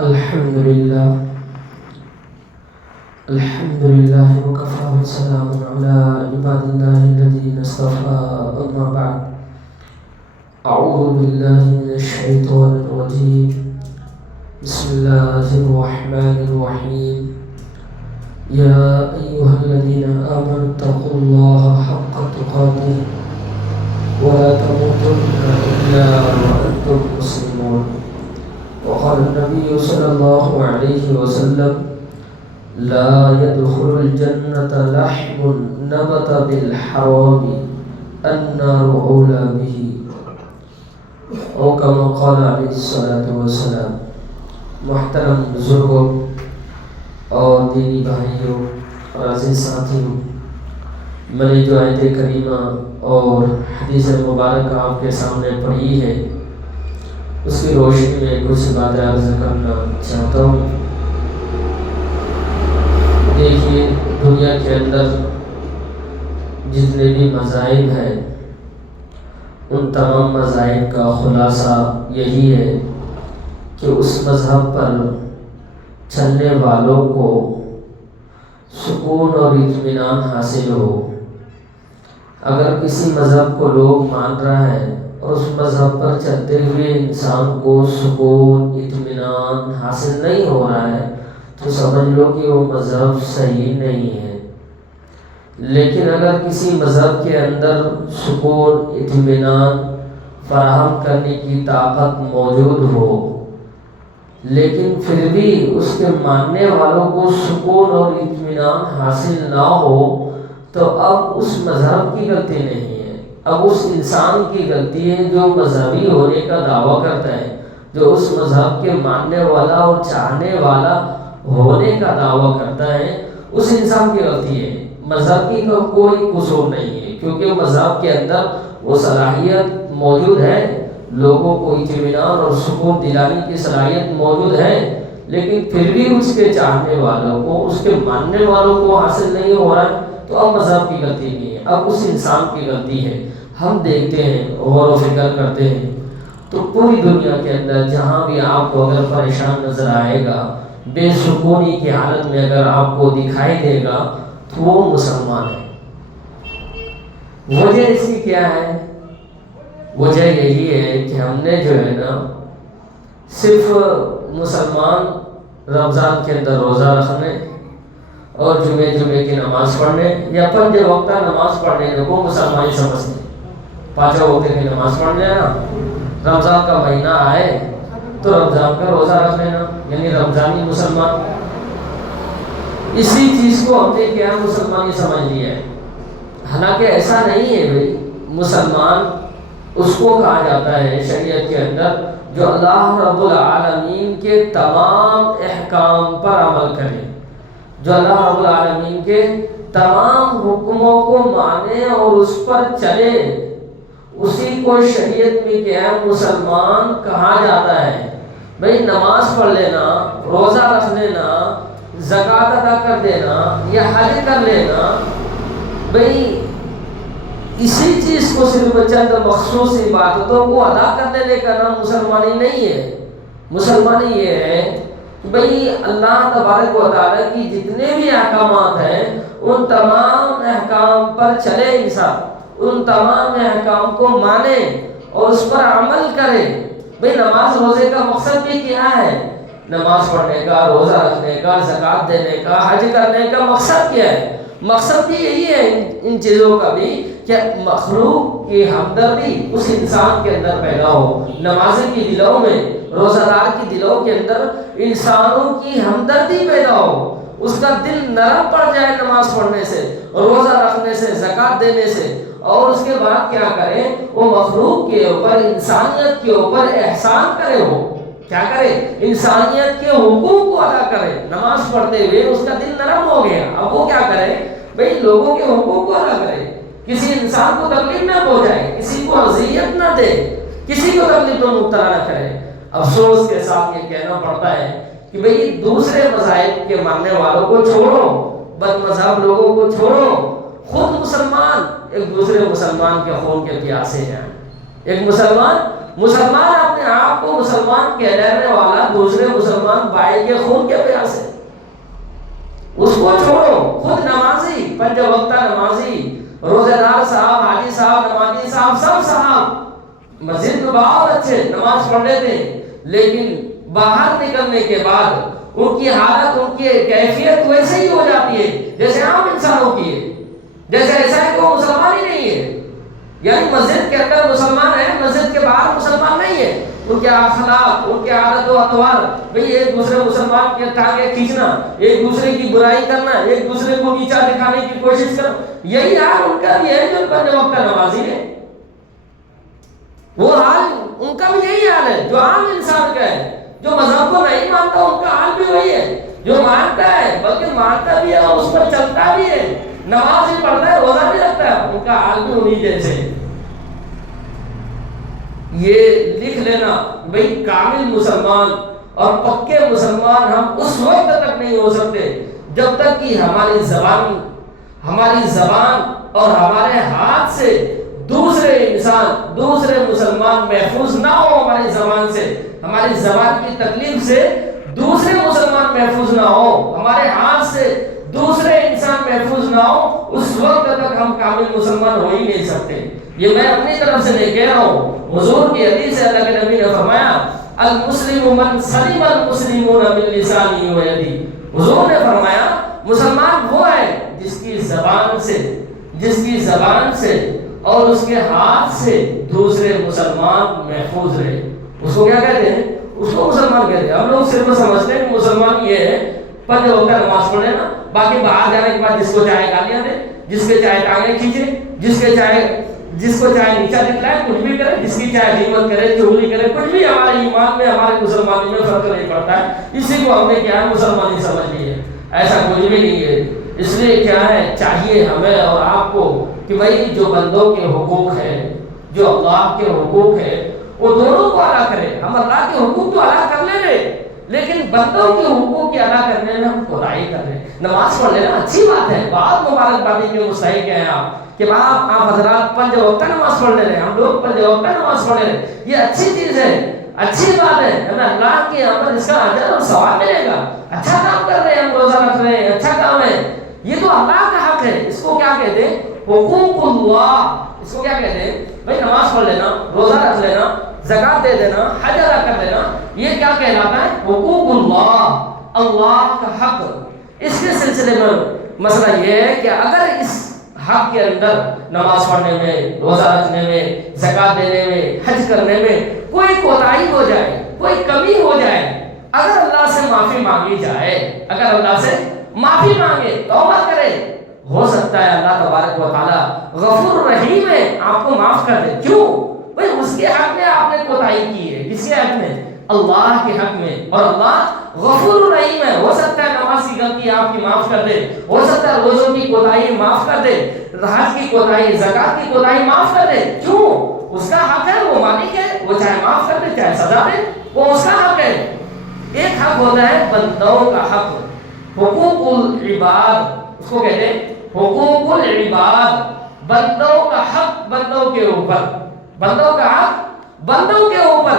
الحمد لله الحمد لله وكفى وسلام على عباد الله الذين اصطفى أما بعد أعوذ بالله من الشيطان الرجيم بسم الله الرحمن الرحيم يا أيها الذين آمنوا اتقوا الله حق تقاته ولا تموتن إلا وأنتم مسلمون وقال النبي صلى الله عليه وسلم لا يدخل الجنة لحم نبت بالحرام النار أولى به او كما قال علیہ الصلوۃ والسلام۔ محترم بزرگوں اور دینی بھائیوں اور عزیز ساتھیوں، میں نے جو آیت کریمہ اور حدیث مبارکہ آپ کے سامنے پڑھی ہے اس کی روشنی میں کچھ باتیں عرض کرنا چاہتا ہوں۔ دیکھیے، دنیا کے اندر جتنے بھی مذاہب ہیں ان تمام مذاہب کا خلاصہ یہی ہے کہ اس مذہب پر چلنے والوں کو سکون اور اطمینان حاصل ہو۔ اگر کسی مذہب کو لوگ مان رہا ہے اور اس مذہب پر چلتے ہوئے انسان کو سکون اطمینان حاصل نہیں ہو رہا ہے تو سمجھ لو کہ وہ مذہب صحیح نہیں ہے۔ لیکن اگر کسی مذہب کے اندر سکون اطمینان فراہم کرنے کی طاقت موجود ہو لیکن پھر بھی اس کے ماننے والوں کو سکون اور اطمینان حاصل نہ ہو تو اب اس مذہب کی غلطی نہیں ہے، اب اس انسان کی غلطی ہے جو مذہبی ہونے کا دعویٰ کرتا ہے، جو اس مذہب کے ماننے والا اور چاہنے والا ہونے کا دعویٰ کرتا ہے، اس انسان کی غلطی ہے۔ مذہب کی کوئی قصور نہیں ہے، کیونکہ مذہب کے اندر وہ صلاحیت موجود ہے، لوگوں کو اطمینان اور سکون دلانے کی صلاحیت موجود ہے، لیکن پھر بھی اس کے چاہنے والوں کو، اس کے ماننے والوں کو حاصل نہیں ہو رہا ہے تو اب مذہب کی غلطی نہیں ہے، اب اس انسان کی غلطی ہے۔ ہم دیکھتے ہیں، غور و فکر کرتے ہیں تو پوری دنیا کے اندر جہاں بھی آپ کو اگر پریشان نظر آئے گا، بے سکونی کی حالت میں اگر آپ کو دکھائی دے گا تو وہ مسلمان ہے۔ وجہ اس کی کیا ہے؟ وجہ یہی ہے کہ ہم نے جو ہے نا صرف مسلمان رمضان کے اندر روزہ رکھنے اور جمعے کی نماز پڑھنے یا 5 وقتہ نماز پڑھنے کو مسلمانی سمجھتے ہیں۔ 5 وقت کی نماز پڑھنے نا، رمضان کا مہینہ آئے تو رمضان کا روزہ رکھ لینا، یعنی رمضانی مسلمان۔ اسی چیز کو ہم نے کیا مسلمانی سمجھ لیا ہے، حالانکہ ایسا نہیں ہے بھائی۔ مسلمان اس کو کہا جاتا ہے شریعت کے اندر جو اللہ رب العالمین کے تمام احکام پر عمل کرے، جو اللہ رب العالمین کے تمام حکموں کو مانے اور اس پر چلے، اسی کو شریعت میں کیا ہے مسلمان کہا جاتا ہے۔ بھئی نماز پڑھ لینا، روزہ رکھ لینا، زکوٰۃ ادا کر دینا یا حج کر لینا، بھئی اسی چیز کو صرف چند مخصوص عبادتوں کو ادا کر دینے کا نام مسلمانی نہیں ہے۔ مسلمانی یہ ہے کہ بھئی اللہ تبارک و تعالیٰ کی جتنے بھی احکامات ہیں ان تمام احکام پر چلے انسان، ان تمام احکام کو مانے اور اس پر عمل کرے۔ بھئی نماز روزے کا مقصد بھی کیا ہے؟ نماز پڑھنے کا، روزہ رکھنے کا، زکوٰۃ دینے کا، حج کرنے کا مقصد کیا ہے؟ مقصد بھی یہی ہے ان چیزوں کا بھی کہ مخلوق کی ہمدردی اس انسان کے اندر پیدا ہو، نمازی کی دلوں میں، روزہ دار کی دلوں کے اندر انسانوں کی ہمدردی پیدا ہو، اس کا دل نرم پڑ جائے نماز پڑھنے سے، روزہ رکھنے سے، زکوٰۃ دینے سے، اور اس کے بعد کیا کرے؟ وہ مخلوق کے اوپر، انسانیت کے اوپر احسان کرے، ہو کیا کرے؟ انسانیت کے حقوق کو ادا کرے۔ نماز پڑھتے ہوئے اس کا دل نرم ہو گیا، اب وہ کیا کرے؟ بھئی لوگوں کے حقوق کو ادا کرے، کسی انسان کو تکلیف نہ پہنچائے، کسی کو اذیت نہ دے، کسی کو تکلیف میں مبتلا نہ کرے۔ افسوس کے ساتھ یہ کہنا پڑتا ہے کہ بھئی دوسرے مذاہب کے ماننے والوں کو چھوڑو، بد مذہب لوگوں کو چھوڑو، خود مسلمان ایک دوسرے مسلمان کے خون کے پیاسے ہیں۔ ایک مسلمان مسلمان اپنے آپ کو مسلمان کہلانے والا دوسرے مسلمان بھائی کے خون کے پیاس ہے، اس کو چھوڑو. خود نمازی، پنج وقتہ نمازی، روزہ دار صاحب، حاجی صاحب، نمازی صاحب، سب صاحب مسجد میں بہت اچھے نماز پڑھ لیتے ہیں، لیکن باہر نکلنے کے بعد ان کی حالت، ان کی کیفیت ویسے ہی ہو جاتی ہے جیسے عام انسانوں کی ہے، جیسے ایسا ہے کہ وہ مسلمان ہی نہیں ہے. یعنی مسجد کے اندر مسلمان ہے، مسجد کے باہر مسلمان نہیں ہے. ان کے اخلاق، ان کے عادت و اطوار، بھئی ایک دوسرے مسلمان کے ٹانگیں کھینچنا، ایک دوسرے کی برائی کرنا، ایک دوسرے کو نیچا دکھانے کی کوشش کرنا، یہی حال ان کا بھی ہے جو پنج وقتہ نمازی ہے. وہ حال ان کا بھی یہی حال ہے جو عام انسان کا ہے. جو مذہب کو نہیں مانتا ان کا حال بھی وہی ہے، جو مانتا ہے بلکہ مانتا بھی ہے اور اس پر چلتا بھی ہے، نماز بھی پڑھتا ہے، روزہ بھی رکھتا ہے، ان کا حال بھی انہی جیسے. یہ لکھ لینا بھئی کامل مسلمان اور پکے مسلمان ہم اس وقت تک نہیں ہو سکتے جب تک کہ ہماری زبان اور ہمارے ہاتھ سے دوسرے انسان، دوسرے مسلمان محفوظ نہ ہو. ہماری زبان سے، ہماری زبان کی تکلیف سے دوسرے مسلمان محفوظ نہ ہو، ہمارے ہاتھ سے دوسرے انسان محفوظ نہ ہو، اس وقت تک ہم کامل مسلمان ہو ہی نہیں سکتے. یہ میں اپنی طرف سے نہیں کہہ رہا ہوں، حضور کی حدیث سے اللہ کے نبی نے فرمایا المسلم من سلم المسلمون من لسانه و یده. حضور نے فرمایا مسلمان وہ ہے جس کی زبان سے اور اس کے ہاتھ سے دوسرے مسلمان محفوظ رہے. اس کو کیا کہتے ہیں؟ اس کو مسلمان کہتے ہیں. ہم لوگ صرف سمجھتے ہیں کہ مسلمان یہ ہے پنج وقتہ نماز پڑھے نا، باقی باہر جانے کے بعد جس کو چاہے گالیاں دے، جس کے چاہے ٹانگیں کھینچے، جس کو چاہے نیچا دکھلائے، کچھ بھی کرے، جس کی چاہے غیبت کرے، چغلی کرے، کچھ بھی ہمارے ایمان میں، ہمارے مسلمانی میں فرق نہیں پڑتا ہے. اسی کو ہم نے کیا ہے مسلمانی سمجھ لی ہے. ایسا کچھ بھی نہیں ہے. اس لیے کیا ہے، چاہیے ہمیں اور آپ کو کہ بھائی جو بندوں کے حقوق ہے، جو اللہ کے حقوق ہے، وہ دونوں کو ادا کرے. ہم اللہ کے حقوق تو ادا کر لیں گے، لیکن بندوں کے حقوق کی ادا کرنے میں ہم کوتاہی کر رہے ہیں. نماز پڑھ لینا اچھی بات ہے، بہت مبارکبادی کے مستحق ہیں آپ کہ آپ حضرات پنج وقتہ نماز پڑھ لے رہے ہیں، ہم لوگ پنج وقتہ نماز پڑھ لے رہے ہیں. یہ اچھی چیز ہے، اچھی بات ہے. ہمیں اللہ کے یہاں پر اس کا اجر اور ثواب ملے گا. اچھا کام کر رہے ہیں، ہم روزہ رکھ رہے ہیں، اچھا کام ہے. یہ تو اللہ کا حق ہے. اس کو کیا کہتے ہیں؟ حقوق اللہ. اس کو کیا کہتے ہیں؟ بھائی نماز پڑھ لینا، روزہ رکھ لینا، زکات دے دینا، حج ادا کر دینا، یہ کیا کہلاتا ہے؟ حقوق اللہ، اللہ کا حق. اس کے سلسلے میں مسئلہ یہ ہے کہ اگر اس حق کے اندر نماز پڑھنے میں، روزہ رکھنے میں، زکات دینے میں، حج کرنے میں کوئی کوتاہی ہو جائے، کوئی کمی ہو جائے، اگر اللہ سے معافی مانگی جائے، اگر اللہ سے معافی مانگے، توبہ کرے، ہو سکتا ہے اللہ تبارک و تعالی غفور رحیم ہے، آپ کو معاف کر دے. کیوں؟ بھئی اس کے حق میں آپ نے کوتاہی کی ہے. کس کے حق میں؟ اللہ کے حق میں. اور اللہ غفور رحیم ہے. ہو سکتا ہے نماز کی غلطی آپ کی معاف کر دے، ہو سکتا ہے روزوں کی کوتاہی معاف کر دے، حج کی کوتاہی، زکات کی کوتاہی معاف کر دے. کیوں؟ اس کا حق ہے، وہ مالک ہے، وہ چاہے معاف کر دے چاہے سزا دے، وہ اس کا حق ہے. ایک حق ہوتا ہے بندوں کا حق، حقوق العباد، اس کو کہتے ہیں حقوق العباد. بندوں کا حق بندوں کے اوپر، بندوں کا حق بندوں کے اوپر.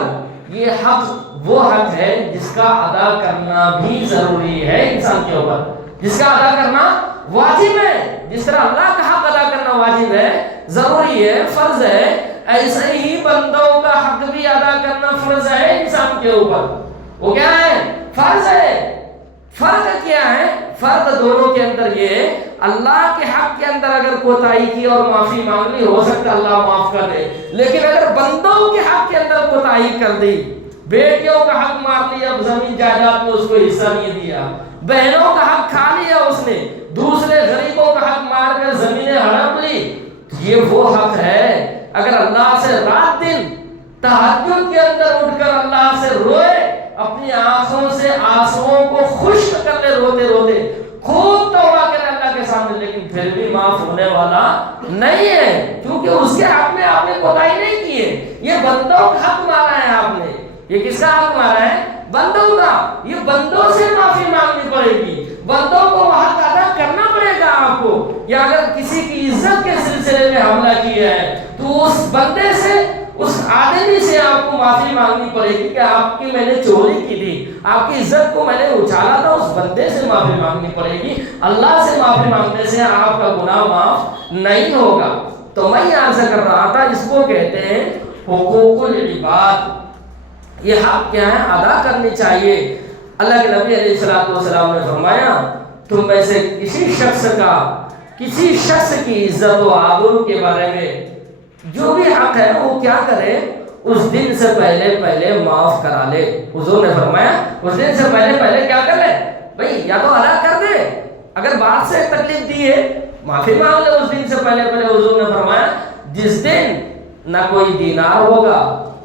یہ حق وہ حق ہے جس کا ادا کرنا بھی ضروری ہے انسان کے اوپر، جس کا ادا کرنا واجب ہے. جس طرح اللہ کا حق ادا کرنا واجب ہے، ضروری ہے، فرض ہے، ایسے ہی بندوں کا حق بھی ادا کرنا فرض ہے انسان کے اوپر. وہ کیا ہے؟ فرض ہے. فرق کیا ہے؟ فرق دونوں کے اندر یہ، اللہ کے حق کے اندر اگر کوتاہی کی اور معافی مانگ لی، ہو سکتا اللہ معاف کر دے. لیکن اگر بندوں کے حق کے اندر کوتاہی کر دی، بیٹیوں کا حق مار لیا، اب زمین جائیداد میں اس کو حصہ نہیں دیا، بہنوں کا حق کھا لیا اس نے، دوسرے غریبوں کا حق مار کر زمینیں ہڑپ لی، یہ وہ حق ہے. اگر اللہ سے رات دن تہجد کے اندر اٹھ کر اللہ سے روئے، اپنی آنکھوں سے آنسوؤں کو خشک کر لے روتے روتے، خوب توبہ کرے اللہ کے سامنے، لیکن پھر بھی معاف ہونے والا نہیں ہے، کیونکہ اس کے حق میں آپ نے کوتاہی نہیں کی ہے. یہ بندوں کا حق مارا ہے آپ نے. یہ کس کا حق مارا ہے؟ بندوں کا. یہ بندوں سے معافی مانگنی پڑے گی، بندوں کو حق ادا کرنا پڑے گا آپ کو. یا اگر کسی کی عزت کے سلسلے میں حملہ کیا ہے تو اس بندے سے، اس آدمی سے آپ کو معافی مانگنی پڑے گی کہ آپ کی میں نے چوری کی تھی، آپ کی عزت کو میں نے اچھالا تھا، اس بندے سے معافی مانگنی پڑے گی۔ اللہ سے معافی مانگنے سے آپ کا گناہ معاف نہیں ہوگا۔ تو میں یہاں سے کر رہا تھا، اس کو کہتے ہیں حقوق العباد۔ یہ حق کیا ہے؟ ادا کرنی چاہیے۔ اللہ کے نبی علیہ السلام نے فرمایا تم میں سے کسی شخص کی عزت و آبرو کے بارے میں جو بھی حق ہے وہ کیا کرے؟ اس دن سے پہلے معاف کرا لے۔ حضور نے فرمایا اس دن سے پہلے کیا کر لے بھئی؟ یا تو ادا کر دے، اگر بات سے تکلیف دی ہے معافی مانگ لے اس دن سے پہلے۔ حضور نے فرمایا جس دن نہ کوئی دینار ہوگا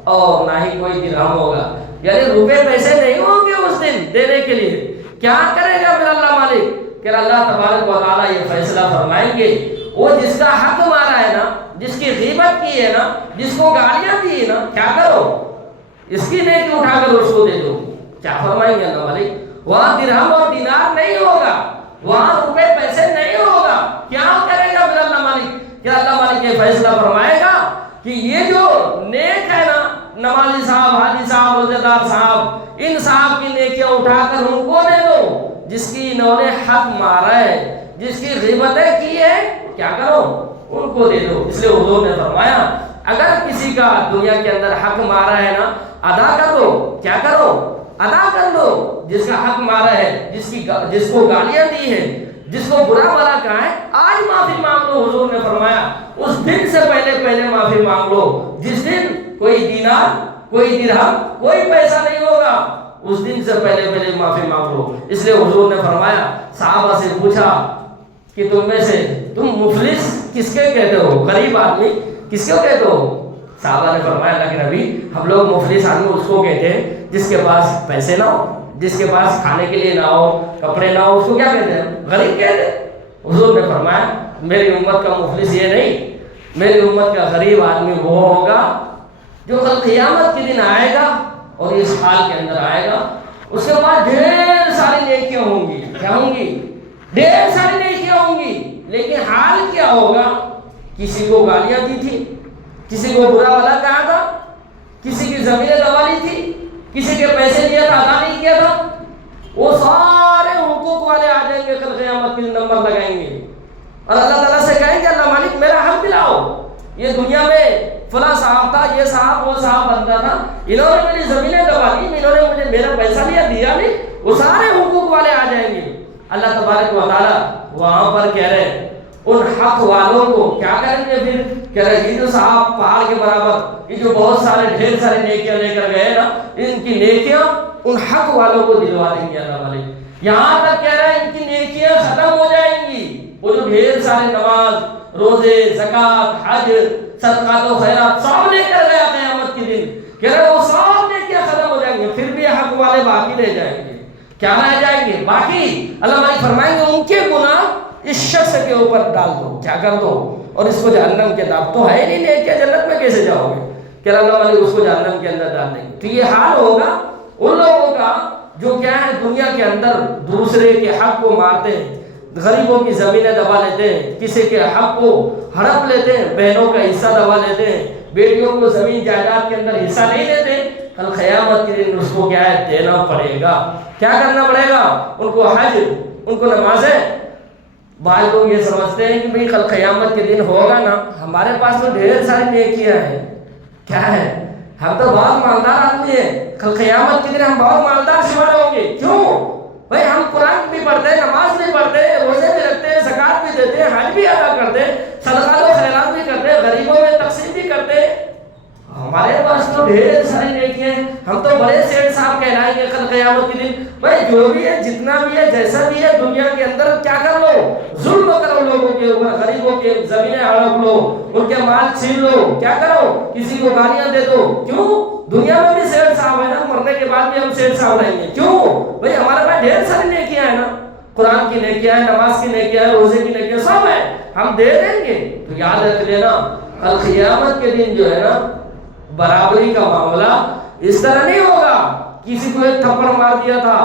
اور نہ ہی کوئی درہم ہوگا، یعنی روپے پیسے نہیں ہوں گے اس دن دینے کے لیے۔ کیا کرے گا پھر اللہ مالک؟ کہ اللہ تبارک و تعالیٰ یہ فیصلہ فرمائیں گے وہ جس کا حق مارا ہے نا، جس کی غیبت کی ہے نا، جس کو گالیاں دی ہے نا، کیا کرو؟ اس کی نیکی اٹھا کر اس کو دے دو۔ کیا فرمائیں گے اللہ مالک؟ وہاں درہم اور دینار نہیں ہوگا، وہاں روپے پیسے نہیں ہوگا۔ کیا کرے گا پھر اللہ مالک؟ کہ اللہ مالک یہ فیصلہ فرمائے گا کہ یہ جو نیک ہے نا، نمازی صاحب، حاجی صاحب، روزہ دار صاحب، ان صاحب کی نیکیاں اٹھا کر ان کو دے دو جس کی انہوں نے حق مارا ہے، جس کی غیبتیں کی ہے، کیا کرو؟ ان کو دے دو۔ اس لیے حضور نے فرمایا اگر کسی کا دنیا کے اندر حق مارا ہے نا، ادا کر دو۔ کیا کرو؟ ادا کر دو۔ جس کا حق مارا ہے، جس کو گالیاں دی ہے، جس کو برا بھلا کہا ہے، آج معافی مانگ لو۔ حضور نے فرمایا اس دن سے پہلے معافی مانگ لو جس دن کوئی دینار، کوئی درہم، کوئی پیسہ نہیں ہوگا، اس دن سے پہلے معافی مانگ لو۔ اس لیے حضور نے فرمایا، صحابہ سے پوچھا کہ تم میں سے تم مفلس کس کے کہتے ہو؟ غریب آدمی کس کو کہتے ہو؟ صحابہ نے فرمایا اللہ کے نبی ہم لوگ مفلس آدمی اس کو کہتے ہیں جس کے پاس پیسے نہ ہو، جس کے پاس کھانے کے لیے نہ ہو، کپڑے نہ ہو، اس کو کیا کہتے ہیں؟ غریب کہتے ہیں۔ حضور نے فرمایا میری امت کا مفلس یہ نہیں، میری امت کا غریب آدمی وہ ہوگا جو کل قیامت کے دن آئے گا اور اس حال کے اندر آئے گا، اس کے پاس ڈھیر ساری نیکیاں ہوں گی۔ کیا ہوں گی؟ ڈھیر ساری نیکیاں ہوں گی، لیکن حال کیا ہوگا؟ کسی کو گالیاں دی تھی، کسی کو برا بھلا کہا تھا، کسی کی زمینیں دبا لی تھی، کسی کے پیسے دیا تھا ادا نہیں کیا تھا، وہ سارے حقوق والے آ جائیں گے کل قیامت کے دن، نمبر لگائیں گے اور اللہ تعالیٰ سے کہیں گے اللہ مالک میرا حق دلاؤ، یہ دنیا میں فلاں صاحب تھا، یہ صاحب وہ صاحب بنتا تھا، انہوں نے میری زمینیں دبا لی، انہوں نے مجھے میرا پیسہ دیا نہیں، وہ سارے حقوق والے آ جائیں گے۔ اللہ تبارک و تعالیٰ وہاں پر کہہ رہے ہیں ان حق والوں کو کیا کریں گے؟ پھر کہہ رہے یہ جو صاحب پہاڑ کے برابر، یہ جو بہت سارے ڈھیر ساری نیکیاں لے کر گئے نا، ان کی نیکیاں ان حق والوں کو دلوا دیں گے اللہ والے۔ یہاں تک کہہ رہے ہیں ان کی نیکیاں ختم ہو جائیں گی، وہ جو ڈھیر سارے نماز، روزے، زکوٰۃ، حج، صدقات و خیرات سب لے کر گیا قیامت کے دن، کہہ رہے وہ سب نیکیاں ختم ہو جائیں گے، پھر بھی حق والے باقی رہ جائیں گے۔ کیا رہ جائیں گے؟ باقی۔ اللہ مالک فرمائیں گے ان کے گناہ اس شخص کے اوپر ڈال دو، کیا کر دو، اور اس کو جہنم کے داغ تو ہے نہیں نیکیاں، جنت میں کیسے جاؤ گے؟ کہ اللہ مالک اس کو جہنم کے اندر ڈال دیں گے۔ تو یہ حال ہوگا ان لوگوں کا جو کیا ہے دنیا کے اندر دوسرے کے حق کو مارتے ہیں، غریبوں کی زمینیں دبا لیتے ہیں، کسی کے حق کو ہڑپ لیتے ہیں، بہنوں کا حصہ دبا لیتے ہیں، بیٹیوں کو زمین جائیداد کے اندر حصہ نہیں دیتے، کل قیامت کے دن اس کو کیا ہے دینا پڑے گا۔ کیا کرنا پڑے گا؟ ان کو حج، ان کو نمازیں۔ بعض لوگ یہ سمجھتے ہیں کہ بھئی کل قیامت کے دن ہوگا نا، ہمارے پاس تو ڈھیر ساری نیکیاں ہیں، کیا ہے ہم تو بہت مالدار آدمی ہیں، کل قیامت کے دن ہم بہت مالدار شمار ہوں گے۔ کیوں بھئی؟ ہم قرآن بھی پڑھتے ہیں، نماز بھی پڑھتے ہیں، روزے بھی رکھتے ہیں، زکوٰۃ بھی دیتے ہیں، حج بھی ادا کرتے ہیں، صدقات و خیرات بھی کرتے ہیں، غریبوں میں تقسیم بھی کرتے ہیں، ہمارے پاس تو ڈھیر ساری نیکیاں ہیں، ہم تو بڑے سیٹ صاحب کہلائیں گے کل قیامت کے دن۔ بھائی جو بھی ہے، جتنا بھی ہے، جیسا بھی ہے، دنیا کے اندر کیا کر لو؟ ظلم کرو لوگوں کے اوپر، غریبوں کے زمینیں ہڑپ لو، ان کے مال چھین لو، کیا کرو؟ کسی کو گالیاں دے دو۔ کیوں؟ دنیا میں بھی سیٹ صاحب ہے نا، مرنے کے بعد بھی ہم سیٹ صاحب رہیں گے۔ کیوں بھائی؟ ہمارے پاس ڈھیر ساری نیکیاں ہیں نا، قرآن کی نیکیاں ہیں، نماز کی نیکیاں ہیں، روزے کی نیکیاں سب ہیں، ہم دے دیں گے۔ تو یاد رکھ لینا کل قیامت کے دن جو ہے نا برابری کا معاملہ اس طرح نہیں ہوگا، کسی کو ایک تھپڑ مار دیا تھا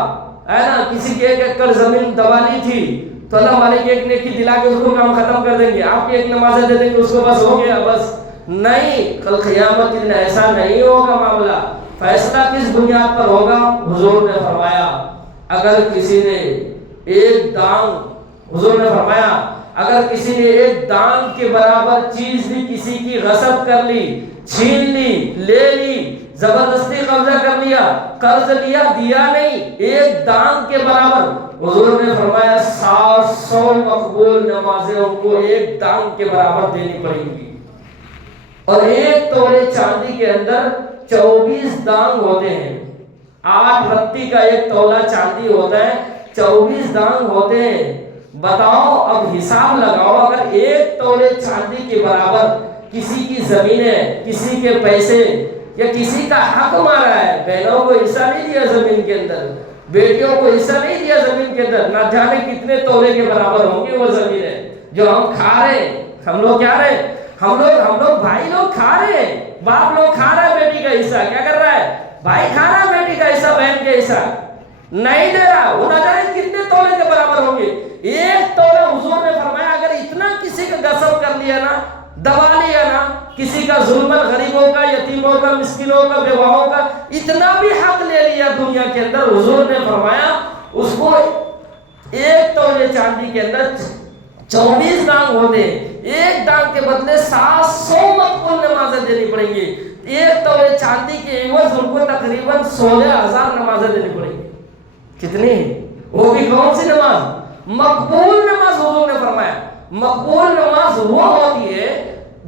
ہے نا، کسی کی ایک ایکڑ زمین دبا لی تھی تو اللہ مالک ایک نیکی دلا کے اس کو کام ختم کر دیں گے، آپ کی ایک نماز دے دیں گے، اس کو بس ہو گیا، بس نہیں، کل قیامت کے دن ایسا نہیں ہوگا معاملہ۔ فیصلہ کس بنیاد پر ہوگا؟ حضور نے فرمایا اگر کسی نے ایک دانگ، حضور نے فرمایا اگر کسی نے ایک دانگ کے برابر چیز بھی کسی کی غصب کر لی، چھین لی، لے لی، زبردستی قبضہ کر لیا، قرض لیا، دیا نہیں، ایک دانگ کے برابر، حضور نے فرمایا 700 مقبول نمازیں ان کو ایک دانگ کے برابر دینی پڑیں گی۔ اور ایک تولے چاندی کے اندر 24 دانگ ہوتے ہیں، 8 رتی کا ایک تولہ چاندی ہوتا ہے، 24 دانگ ہوتے ہیں۔ بتاؤ اب حساب لگاؤ، اگر ایک تولے چاندی کے برابر کسی کی زمینیں، کسی کے پیسے یا کسی کا حق مارا ہے، بہنوں کو حصہ نہیں دیا زمین کے اندر، بیٹیوں کو حصہ نہیں دیا زمین کے اندر، نہ جانے کتنے تولے کے برابر ہوں گی وہ زمینیں جو ہم کھا رہے ہیں۔ ہم لوگ کیا رہے ہیں؟ ہم لوگ بھائی لوگ کھا رہے ہیں، باپ لوگ کھا رہا ہے بیٹی کا حصہ، کیا کر رہا ہے؟ بھائی کھا رہا ہے بیٹی کا حصہ، بہن کے حصہ نہیں دے رہا، وہ نہ جانے کتنے تولے کے برابر ہوں گے۔ ایک تولہ، حضور نے فرمایا اگر اتنا کسی کا غصب کر لیا نا، دبا لیا نا، کسی کا ظلم، غریبوں کا، یتیموں کا، مسکینوں کا، بیواؤں کا اتنا بھی حق لے لیا دنیا کے اندر، حضور نے فرمایا اس کو ایک تولے چاندی کے اندر 24 دانگ ہوتے ہیں، ایک دانگ کے بدلے 700 مقبول نمازیں دینی پڑیں گی۔ ایک تولے چاندی کے عوض ان کو تقریباً 16,000 نمازیں دینی پڑیں گی۔ کتنی؟ وہ بھی کون سی نماز؟ مقبول نماز۔ حضور نے فرمایا مقبول نماز وہ ہوتی ہے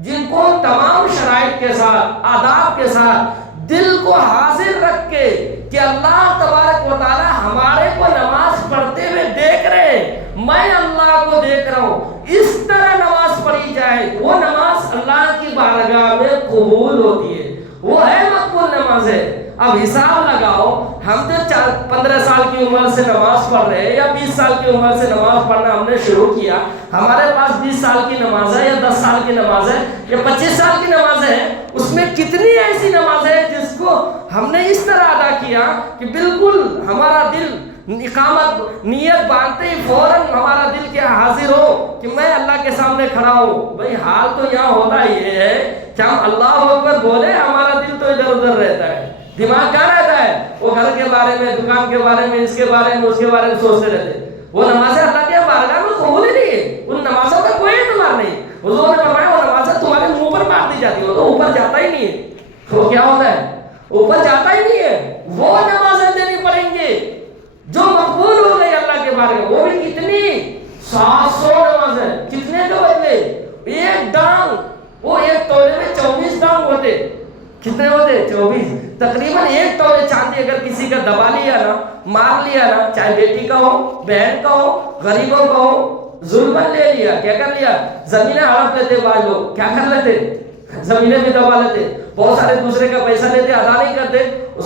جن کو تمام شرائط کے ساتھ، آداب کے ساتھ، دل کو حاضر رکھ کے کہ اللہ تبارک و تعالی ہمارے کو نماز پڑھتے ہوئے دیکھ رہے ہیں، میں اللہ کو دیکھ رہا ہوں، اس طرح نماز پڑھی جائے، وہ نماز اللہ کی بارگاہ میں قبول ہوتی ہے، وہ ہے مقبول نماز ہے۔ اب حساب لگاؤ، ہم تو 15 سال کی عمر سے نماز پڑھ رہے ہیں یا 20 سال کی عمر سے نماز پڑھنا ہم نے شروع کیا، ہمارے پاس 20 سال کی نماز ہے یا 10 سال کی نماز ہے یا 25 سال کی نماز ہے، اس میں کتنی ایسی نماز ہے جس کو ہم نے اس طرح ادا کیا کہ بالکل ہمارا دل اقامت نیت باندھتے ہی فوراً ہمارا دل کیا حاضر ہو کہ میں اللہ کے سامنے کھڑا ہوں۔ بھئی حال تو یہاں ہوتا یہ ہے کہ ہم اللہ اکبر بولے، ہمارا دل تو ادھر ادھر رہتا ہے، دماغ کہاں رہتا ہے؟ وہ گھر کے بارے میں، دکان کے بارے میں، اس کے بارے میں، اس کے بارے میں سوچتے رہتے ہیں۔ وہ نمازیں اللہ کے بارگاہ میں قبول ہی نہیں ہے، ان نمازوں کا کوئی اعتبار نہیں۔ حضور نے فرمایا وہ نمازیں تمہارے منہ پر مار دی جاتی، وہ تو اوپر جاتا ہی نہیں ہے۔ وہ کیا ہوتا ہے؟ اوپر جاتا ہی نہیں ہے۔ وہ نمازیں دینی پڑیں گی جو مقبول ہو گئی اللہ کے بارگاہ، وہ بھی کتنی؟ 700 نمازیں، کتنے کے بدلے؟ ایک دانگ، وہ ایک تولے میں 24 دانگ ہوتے، کتنے ہوتے؟ 24۔ تقریباً ایک تولے چاندی اگر کسی کا دبا لیا نا، مار لیا نا، چاہے بیٹی کا ہو، بہن کا ہو، غریبوں کا ہو، ظلمن لے لیا، کیا کر لیا؟ زمینیں ہڑپ لیتے، بعض لوگ کیا کر لیتے؟ زمینیں بھی دبا لیتے، بہت سارے دوسرے کا پیسہ لیتے، ادا نہیں کرتے،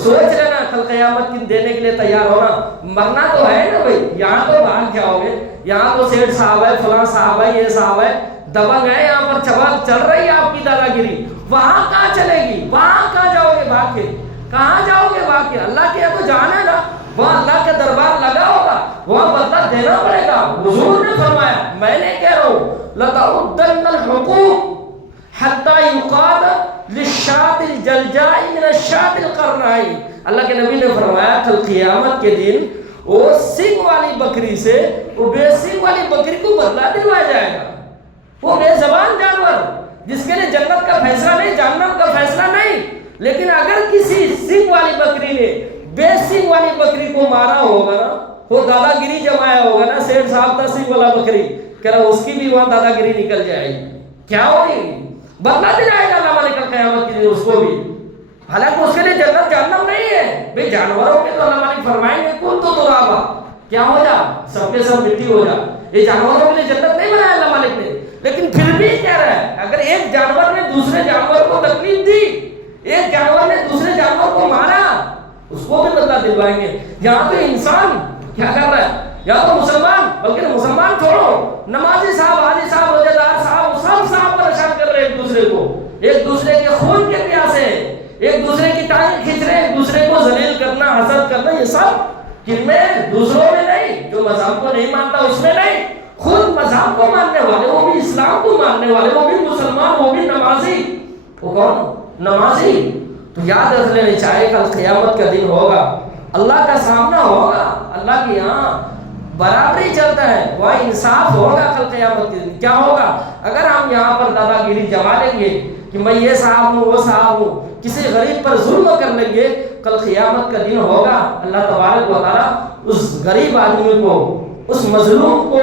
سوچ لینا کل قیامت کی دینے کے لیے تیار ہونا، مرنا تو ہے نا بھائی، یہاں تو بھاگ جاؤ گے، یہاں تو سیٹھ صاحب ہے، فلاں صاحب ہے، یہ صاحب ہے، دبنگ ہے، یہاں پر چل رہی ہے آپ کی دادا گیری، وہاں کہاں چلے گی؟ وہاں کہاں جاؤ گے بھاگ کے؟ کہاں جاؤ گے بھاگ کے؟ اللہ کے تو جانا ہے نا، وہاں اللہ کا دربار لگا ہوگا، وہاں بدلہ دینا پڑے گا۔ حضور نے فرمایا، میں نے کہہ رہا ہوں لَتَعُدَّنَّ الْحُقُوقَ حَتَّى يُقَادَ لِلشَّاةِ الْجَلْجَاءِ مِنَ الشَّاةِ الْقَرْنَاءِ۔ اللہ کے نبی نے فرمایا کل قیامت کے دن وہ سنگ والی بکری سے وہ بے سنگ والی بکری کو بدلہ دلوایا جائے گا۔ وہ بے زبان جانور جس کے لیے جنت کا فیصلہ نہیں، جہنم کا فیصلہ نہیں، لیکن اگر کسی سنگ والی بکری نے بے سنگ والی بکری کو مارا ہوگا نا، وہ دادا گیری جمایا ہوگا نا، سیٹھ صاحب تھا سنگ والا بکری، کہہ رہا اس کی بھی وہاں دادا گیری نکل جائے گی، کیا ہوگی؟ بدلہ دلائے گا اللہ مالک قیامت کے دن اس کو بھی، حالانکہ اس کے لیے جنت جہنم نہیں ہے۔ بھئی جانوروں کے تو اللہ مالک فرمائیں گے کن تو ترابا، کیا ہو جا؟ سب کے سب مٹی ہو جا۔ یہ جانوروں کے لیے جنت نہیں بنایا اللہ مالک نے، لیکن پھر بھی کہہ رہا ہے اگر ایک جانور نے دوسرے جانور کو تکلیف دی، ایک جانور نے دوسرے جانور کو مارا، اس کو بھی بدلہ دلوائیں گے۔ یہاں تو انسان کیا کر رہا ہے؟ یہاں تو مسلمان، بلکہ مسلمان چھوڑو، نمازی صاحب، حاجی صاحب، روزہ دار صاحب، سب صاحب پریشان کر رہے ہیں ایک دوسرے کو، ایک دوسرے کے خون کے پیاسے ہیں، ایک دوسرے کی ٹانگیں کھینچ رہے ہیں، ایک دوسرے کو ذلیل کرنا، حسد کرنا، یہ سب کن میں؟ دوسروں میں نہیں، جو مذہب کو نہیں مانتا اس میں نہیں، خود مذہب کو ماننے والے، وہ بھی اسلام کو ماننے والے، وہ بھی مسلمان، وہ بھی نمازی، وہ کون؟ نمازی. تو یاد رکھ لینے چاہے کل قیامت کا دن ہوگا, اللہ کا سامنا ہوگا, اللہ کے یہاں برابری چلتا ہے, وہاں انصاف ہوگا کل قیامت کے دن. کیا ہوگا؟ اگر ہم یہاں پر دادا گیری جما لیں گے کہ میں یہ صاحب ہوں وہ صاحب ہوں, کسی غریب پر ظلم کر لیں گے, کل قیامت کا دن ہوگا, اللہ تبارک و تعالیٰ اس غریب آدمی کو, اس مظلوم کو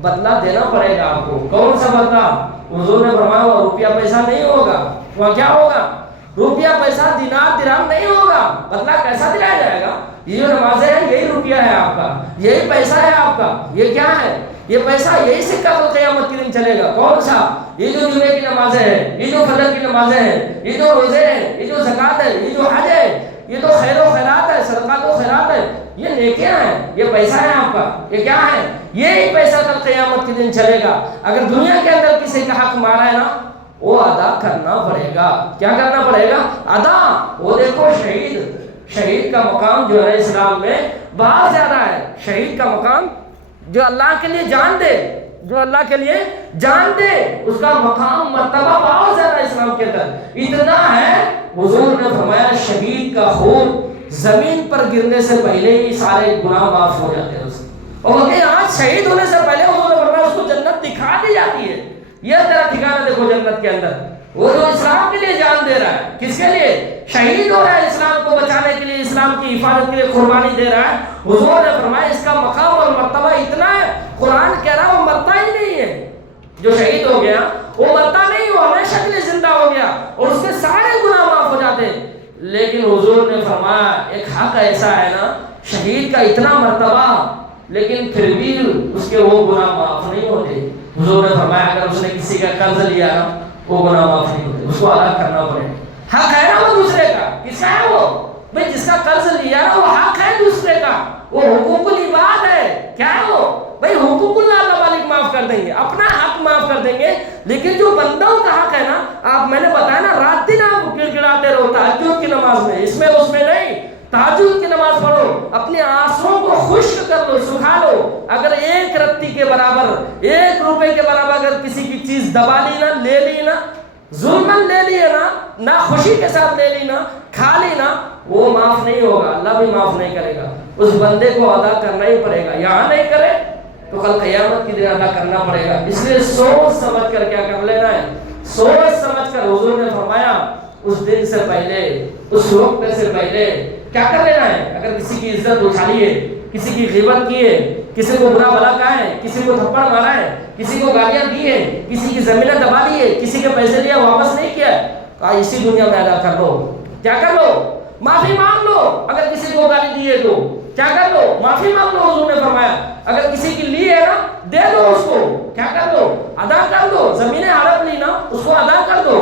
بدلہ دینا پڑے گا آپ کو. کون سا بدلہ؟ حضور نے فرمایا روپیہ پیسہ نہیں ہوگا, وہاں کیا ہوگا؟ روپیہ پیسہ دینار درہم نہیں ہوگا. بدلہ کیسا دلایا جائے گا؟ یہ جو نمازیں ہیں یہی روپیہ ہے آپ کا, یہی پیسہ ہے آپ کا. یہ کیا ہے؟ یہ پیسہ, یہی سکہ کل قیامت کے دن چلے گا. کون سا؟ یہ جو جمعے کی نمازیں ہیں, یہ جو فجر کی نمازیں ہیں, یہ جو روزے ہیں, یہ جو زکوٰۃ ہے, یہ جو حج ہے, یہ تو خیر و خیرات ہے, صدقات و خیرات ہے, یہ نیکیاں ہیں, یہ پیسہ ہے آپ کا. یہ کیا ہے؟ یہی پیسہ کل قیامت کے دن چلے گا. اگر دنیا کے اندر کسی کا حق مارا ہے نا, وہ ادا کرنا پڑے گا. کیا کرنا پڑے گا؟ ادا. وہ دیکھو شہید کا مقام جو ہے اسلام میں بہت زیادہ ہے. شہید کا مقام جو اللہ کے لیے جان دے, جو اللہ کے لیے جان دے, اس کا مقام مرتبہ بہت زیادہ اسلام کے اندر. اتنا ہے حضور نے فرمایا شہید کا خون زمین پر گرنے سے پہلے ہی سارے گناہ معاف ہو جاتے ہیں اس. اور کہ آج شہید ہونے سے پہلے حضور نے فرمایا اس کو جنت دکھا دی جاتی ہے. یہ تیرا ٹھکانہ دیکھو جنت کے اندر. وہ جو اسلام کے لیے جان دے رہا ہے, کس کے لیے؟ شہید ہو رہا ہے اسلام کو بچانے کے لیے, اسلام کی حفاظت کے لیے قربانی دے رہا ہے. حضور نے فرمایا اس کا مقام اور مرتبہ اتنا ہے, قرآن کہہ رہا ہے وہ مرتا ہی نہیں ہے. جو شہید ہو گیا وہ مرتا نہیں, وہ ہمیشہ کے لیے زندہ ہو گیا اور اس کے سارے گناہ معاف ہو جاتے ہیں. لیکن حضور نے فرمایا ایک حق ایسا ہے نا, شہید کا اتنا مرتبہ لیکن پھر بھی اس کے وہ گناہ معاف نہیں ہوتے. حضور نے فرمایا اگر اس نے کسی کا قرض لیا نا, وہ گناہ معاف نہیں ہوتے, اس کو ادا کرنا پڑے. حق ہے نا وہ دوسرے کا, کس کا ہے وہ؟ بھئی جس کا قرض لیا نا وہ حق ہے دوسرے کا, وہ حقوق العباد ہے. کیا ہے وہ؟ بھئی حقوق اللہ مالک معاف کر دیں گے, اپنا حق معاف کر دیں گے, لیکن جو بندوں کا حق ہے نا, آپ میں نے بتایا نا رات دن آپ گڑگڑاتے رہو تہجد کی نماز میں, اس میں نہیں. تہجد کی نماز پڑھو, اپنے آنسوں کو خشک کر لو, سکھا لو. اگر ایک رتی کے برابر, 1 روپے کے برابر اگر کسی کی چیز دبا لی نا, لے لی نا, ظلمن لے لیے نا خوشی کے ساتھ لے لی نا, کھا لی نا, وہ معاف نہیں ہوگا, اللہ بھی معاف نہیں کرے گا. اس بندے کو ادا کرنا ہی پڑے گا. یہاں نہیں کرے تو کل قیامت کی دن ادا کرنا پڑے گا. اس لیے سوچ سمجھ کر کیا کر لینا ہے, سوچ سمجھ کر. حضور نے فرمایا اس دن سے پہلے, اس وقت سے پہلے کیا کر لینا ہے. اگر کسی کی عزت اچھالی ہے, کسی کی غیبت کی ہے, کسی کو برا بھلا کہا ہے, کسی کو تھپڑ مارا ہے, کسی کو گالیاں دی ہے, کسی کی زمینیں دبا دی ہے, کسی کے پیسے لیا واپس نہیں کیا, اسی دنیا میں ادا کر لو. کیا کر لو؟ معافی مانگ لو. اگر کسی کو گالی دی ہے تو کیا کر لو؟ معافی مانگ لو. حضور نے فرمایا اگر کسی کی لی ہے نا, دے دو اس کو. کیا کر دو؟ ادا کر دو. زمینیں ہڑپ لی نا, اس کو ادا کر دو.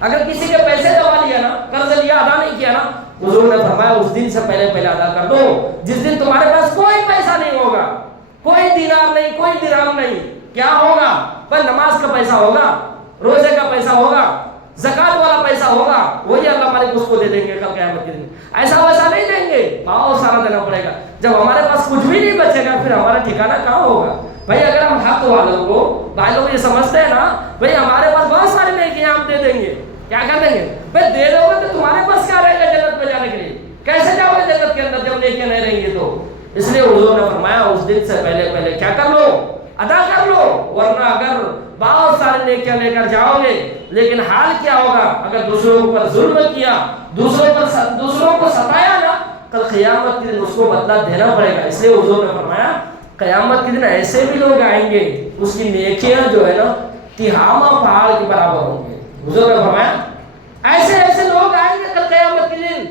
اگر کسی کے پیسے دبا لیا نا, قرض لیا, ادا نہیں کیا نا, حضور نے فرمایا اس دن سے پہلے ادا کر دو. جس دن تمہارے پاس کوئی پیسہ نہیں ہوگا, کوئی دینار نہیں, کوئی درہم نہیں. کیا ہوگا؟ پر نماز کا پیسہ ہوگا, روزے کا پیسہ ہوگا, زکات والا پیسہ ہوگا, وہی اللہ مالک اس کو دے دیں گے کل قیامت کے دن. ایسا ویسا نہیں دیں گے, بہت سارا دینا پڑے گا. جب ہمارے پاس کچھ بھی نہیں بچے گا پھر ہمارا ٹھکانہ کہاں ہوگا؟ بھائی اگر ہم حق والوں کو, بھائی لوگ یہ سمجھتے ہیں نا, بھئی ہمارے پاس بہت سارے نیکیاں ہم دے دیں گے, کیا کر دیں گے؟ بھئی دے دو گے تو تمہارے پاس کیا رہے گا جنت میں جانے کے لیے؟ کیسے جاؤ گے جنت کے اندر جب نیکیاں نہیں رہیں گے تو؟ اس لیے حضور نے فرمایا اس دن سے پہلے کیا کر لو؟ ادا کر لو. ورنہ اگر بہت سارے نیکیاں لے کر جاؤ گے لیکن حال کیا ہوگا؟ اگر دوسروں پر ظلم کیا, دوسروں کو ستایا نا, کل قیامت کے دن اس کو بدلہ دینا پڑے گا. اس لیے حضور نے فرمایا قیامت کے دن ایسے بھی لوگ آئیں گے اس کی نیکیاں جو ہے نا تہامہ پہاڑ کے برابر ہوں گے. حضور نے فرمایا ایسے لوگ آئیں گے کل قیامت کے دن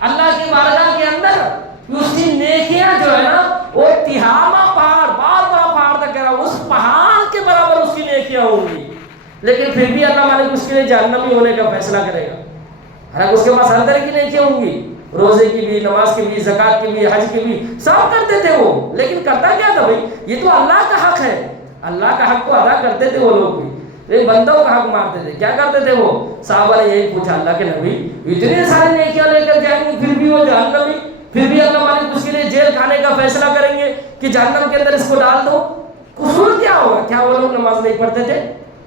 اللہ کی بارگاہ کے اندر, اس کی نیکیاں جو ہے نا وہ تہامہ پہاڑ, بہت بڑا پہاڑ تک کہہ رہا ہوں, اس پہاڑ کے برابر اس کی نیکیاں ہوں گی. لیکن پھر بھی اللہ مالک اس کے لیے جہنمی ہونے کا فیصلہ کرے گا. حالانکہ اس کے پاس ہر طرح کی نیکیاں ہوں گی, روزے کی بھی, نماز کی بھی, زکات کی بھی, حج کی بھی, سب کرتے تھے وہ. لیکن کرتا کیا تھا بھائی؟ یہ تو اللہ کا حق ہے, اللہ کا حق کو ادا کرتے تھے وہ لوگ بھی, ایک بندوں کا حق مارتے تھے. کیا کرتے تھے وہ؟ صحابہ نے یہی پوچھا اللہ کے نبی اتنے سارے نیکیاں لے کر جائیں گے پھر بھی وہ جہنمی, پھر بھی اللہ مالک اس کے لیے جیل کھانے کا فیصلہ کریں گے کہ جہنم کے اندر اس کو ڈال دو. قصور کیا ہوگا؟ کیا وہ لوگ نماز نہیں پڑھتے تھے,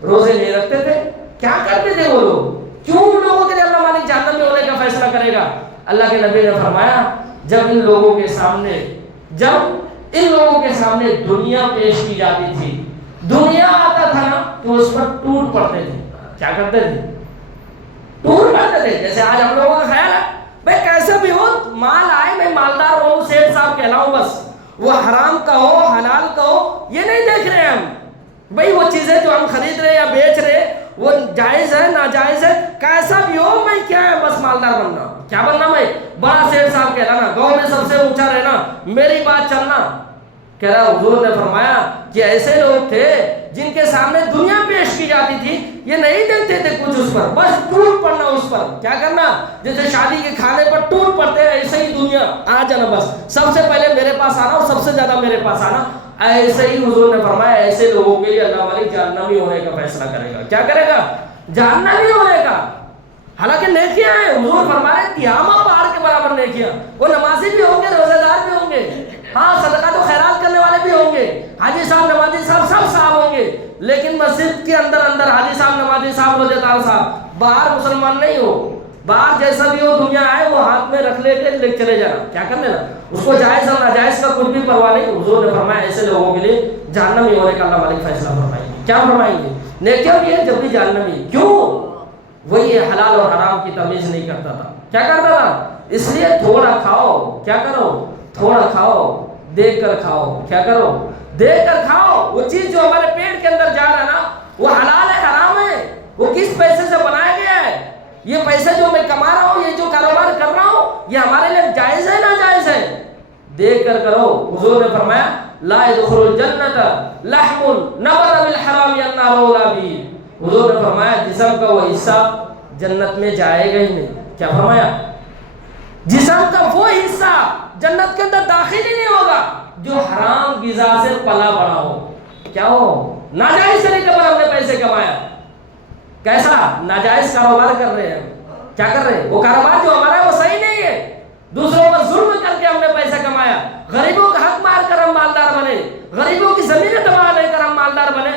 روزے نہیں رکھتے تھے, کیا کرتے تھے وہ لوگ؟ کیوں ان لوگوں کے لیے اللہ مالک جہنم میں ہونے کا فیصلہ کرے گا؟ اللہ کے نبی نے فرمایا جب ان لوگوں کے سامنے دنیا پیش کی جاتی تھی، دنیا آتا تھا نا تو اس پر ٹوٹ پڑتے تھے. کیا کرتے تھے؟ ٹوٹ پڑتے تھے. جیسے آج ہم لوگوں کا خیال ہے بھائی کیسا بھی ہو مال آئے میں مالدار ہوں، سیٹھ صاحب کہلاؤں، بس وہ حرام کا ہو حلال کا ہو یہ نہیں دیکھ رہے ہم. بھائی وہ چیزیں جو ہم خرید رہے یا بیچ رہے وہ جائز ہے ناجائز ہے، کیسا بھی ہو میں کیا ہے بس مالدار بننا. کیا بننا؟ میں بڑا سیٹھ صاحب کہلانا، گاؤں میں سب سے اونچا رہنا، میری بات چلنا. کہہ رہا حضور نے فرمایا کہ ایسے لوگ تھے جن کے سامنے دنیا پیش کی جاتی تھی، یہ نہیں دیکھتے تھے کچھ اس پر، بس ٹوٹ پڑنا اس پر. کیا کرنا؟ جیسے شادی کے کھانے پر ٹوٹ پڑتے ہیں ایسے ہی دنیا آ جانا، بس سب سے پہلے میرے پاس آنا اور سب سے زیادہ میرے پاس آنا. ایسے ہی حضور نے فرمایا ایسے لوگوں کے لیے اللہ مالک جہنمی ہونے کا فیصلہ کرے گا. کیا کرے گا؟ جہنمی ہونے کا. حالانکہ نیکیاں ہیں، حضور فرما رہے تیامہ پہاڑ کے برابر نیکیاں. وہ نمازی بھی ہوں گے، روزہ دار بھی ہوں گے، ہاں صدقہ تو خیرات کرنے والے بھی ہوں گے، حاجی صاحب نمازی صاحب سب صاحب ہوں گے. لیکن مسجد کے اندر حاجی صاحب نمازی صاحب روزہ دار صاحب، باہر مسلمان نہیں ہو. باہر جیسا بھی ہو دنیا آئے وہ ہاتھ میں رکھ لے کے لے چلے جانا. کیا کرنے نا؟ اس کو جائز اور ناجائز کا کچھ بھی پرواہ نہیں. حضور نے فرمایا ایسے لوگوں کے لیے جہنمی ہونے کا اللہ مالک فیصلہ فرمائیں گے. کیا فرمائیں گے؟ نیکیاں بھی ہے جب بھی جہنمی. کیوں؟ وہی حلال اور حرام کی تمیز نہیں کرتا تھا. کیا کرتا تھا؟ اس لیے تھوڑا کھاؤ. کیا کرو؟ تھوڑا کھاؤ، دیکھ کر کھاؤ. کیا کرو؟ دیکھ کر کھاؤ. وہ چیز جو ہمارے پیٹ کے اندر جا رہا ہے نا وہ حلال ہے حرام ہے، وہ کس پیسے سے بنایا گیا ہے، یہ پیسے جو میں کما رہا ہوں، یہ جو کاروبار کر رہا ہوں، یہ ہمارے لیے جائز ہے ناجائز ہے؟ دیکھ کر کرو. حضور نے فرمایا لا يدخل الجنة لحم نبت بالحرام النار اولى به. حضور نے فرمایا جسم کا وہ حصہ جنت میں جائے گا ہی نہیں. کیا فرمایا؟ جسم کا وہ حصہ جنت کے اندر داخل ہی نہیں ہوگا جو حرام غذا سے پلا بڑا ہو. کیا ہو؟ ناجائز طریقے پر ہم نے پیسے کمایا. کیسا؟ ناجائز کاروبار کر رہے ہیں. کیا کر رہے ہیں؟ وہ کاروبار جو ہمارا ہے وہ صحیح نہیں ہے. دوسروں پر ظلم کر کے ہم نے پیسہ کمایا، غریبوں کا حق مار کر ہم مالدار بنے، غریبوں کی زمینیں دبا لے کر ہم مالدار بنے.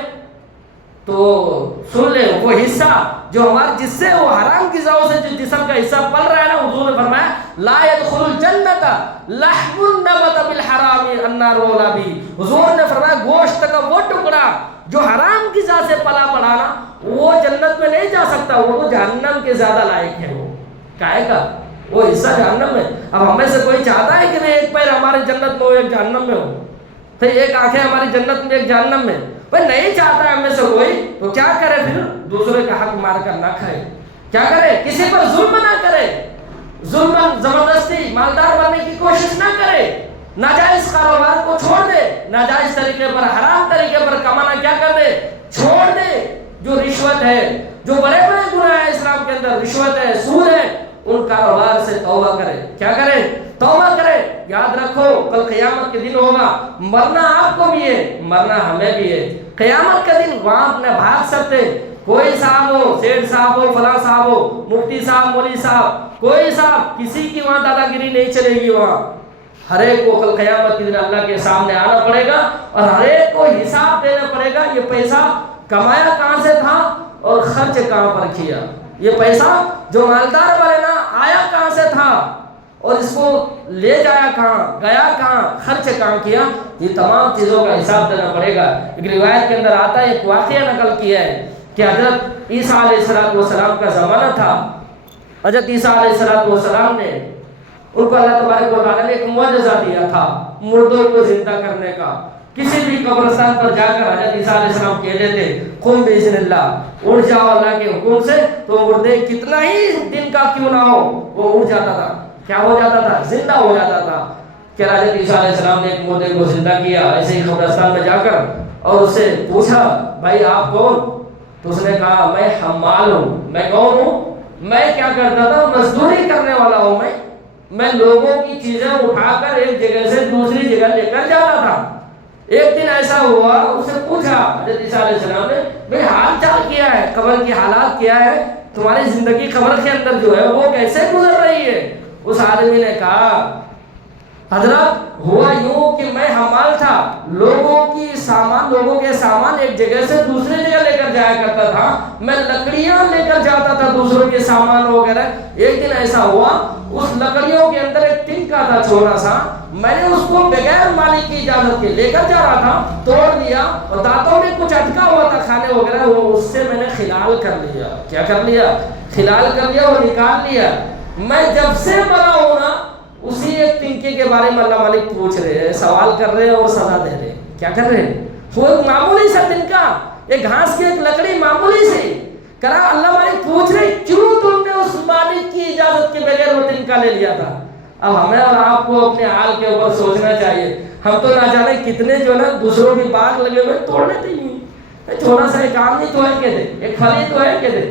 تو سن لے وہ حصہ جو ہمارا جس سے وہ حرام غذاؤں سے جو جسم کا حصہ پل رہا ہے نا، حضور نے فرمایا لا يدخل الجنة لحم نبت بالحرام النار اولى به. حضور نے فرمایا گوشت کا وہ ٹکڑا جو حرام غذا سے پلا پڑا نا وہ جنت میں نہیں جا سکتا، وہ تو جہنم کے زیادہ لائق ہے. وہ کائے کا وہ حصہ جہنم میں. اب ہمیں سے کوئی چاہتا ہے کہ ایک پیر ہمارے جنت میں ہو ایک جہنم میں ہو، تو ایک آنکھیں ہماری جنت میں ایک جہنم میں؟ بھائی نہیں چاہتا ہے ہمیں سے کوئی، تو کیا کرے پھر؟ دوسرے کا حق مار کر نہ کھائے. کیا کرے؟ کسی پر ظلم نہ کرے، ظلم زبردستی مالدار بننے کی کوشش نہ کرے، ناجائز کاروبار کو چھوڑ دے، ناجائز طریقے پر حرام طریقے پر کمانا کیا کر دے؟ چھوڑ دے. جو رشوت ہے، جو بڑے بڑے گناہ ہیں اسلام کے اندر، رشوت ہے، سود ہے، ان کاروبار سے توبہ کرے. کیا کرے؟ توبہ کرے. یاد رکھو کل قیامت کے دن ہوگا، مرنا آپ کو بھی ہے، مرنا ہمیں بھی ہے. قیامت کا دن وہاں اپنے بھاگ سکتے، کوئی صاحب ہو، سیٹھ صاحب ہو، فلاں صاحب ہو، مفتی صاحب، مولوی صاحب، کوئی صاحب، کسی کی وہاں دادا گیری نہیں چلے گی. وہاں ہر ایک کو کل قیامت کے دن اللہ کے سامنے آنا پڑے گا اور ہر ایک کو حساب دینا پڑے گا. یہ پیسہ کمایا کہاں سے تھا اور خرچ کہاں پر کیا؟ یہ پیسہ جو مالدار والے نا آیا کہاں سے تھا اور اس کو لے جایا کہاں، گیا کہاں، خرچ کہاں کیا؟ یہ تمام چیزوں کا حساب دینا پڑے گا. ایک روایت کے اندر آتا ہے، ایک واقعہ نقل کیا ہے کہ حضرت عیسیٰ علیہ السلام کا زمانہ تھا. حضرت عیسیٰ علیہ السلام نے ان کو اللہ تبارک و تعالیٰ نے ایک معجزہ دیا تھا مردوں کو زندہ کرنے کا. کسی بھی قبرستان پر جا کر حضرت عیسیٰ علیہ السلام کہتے تھے قم بإذن اللہ، اٹھ جاؤ اللہ کے حکم سے، تو مردے کتنا ہی دن کا کیوں نہ ہو وہ اٹھ جاتا تھا. کیا ہو جاتا تھا؟ زندہ ہو جاتا تھا. کہ حضرت عیسیٰ علیہ السلام نے ایک مردے کو زندہ کیا ایسے ہی قبرستان میں جا کر، اور اس سے پوچھا بھائی آپ کون؟ تو اس نے کہا میں حمال ہوں. میں کون ہوں؟ میں کیا کرتا تھا؟ مزدوری کرنے والا ہوں. میں لوگوں کی چیزیں اٹھا کر ایک جگہ سے دوسری جگہ لے کر جاتا تھا. ایک دن ایسا ہوا، اسے پوچھا حضرت عیسیٰ علیہ السلام نے بھئی حال چال کیا ہے، قبر کی حالات کیا ہے، تمہاری زندگی قبر کے اندر جو ہے وہ کیسے گزر رہی ہے؟ اس آدمی نے کہا حضرات ہوا یوں کہ میں حمال تھا، لوگوں کے سامان ایک جگہ سے دوسری جگہ لے کر جایا کرتا تھا، میں لکڑیاں لے کر جاتا تھا دوسروں کے سامان وغیرہ۔ ایک دن ایسا ہوا اس لکڑیوں کے اندر ایک تنکا تھا چھوٹا سا، میں نے اس کو بغیر مالک کی اجازت کے لے کر جا رہا تھا، توڑ لیا اور دانتوں میں کچھ اٹکا ہوا تھا کھانے وغیرہ، وہ اس سے میں نے خلال کر لیا۔ کیا کر لیا؟ خلال کر لیا اور نکال لیا۔ میں جب سے بڑا ہوں نا اسی ایک تنکے کے بارے میں اللہ مالک پوچھ رہے ہیں، سوال کر رہے ہیں اور سزا دے رہے ہیں۔ کیا کر رہے ہیں؟ وہ ایک معمولی سا تنکا، ایک گھاس کی ایک لکڑی معمولی سی، کرا اللہ مالک پوچھ رہے کیوں تم نے اس مالک کی اجازت کے بغیر وہ تنکا لے لیا تھا۔ اب ہمیں اور آپ کو اپنے حال کے اوپر سوچنا چاہیے۔ ہم تو نہ جانے کتنے جو ہے نا دوسروں کے باغ لگے ہوئے توڑ لیتے ہیں، چھوٹا سا ایک آم نہیں تو ہے کہ دے، ایک پھل ہی تو ہے کہ دے،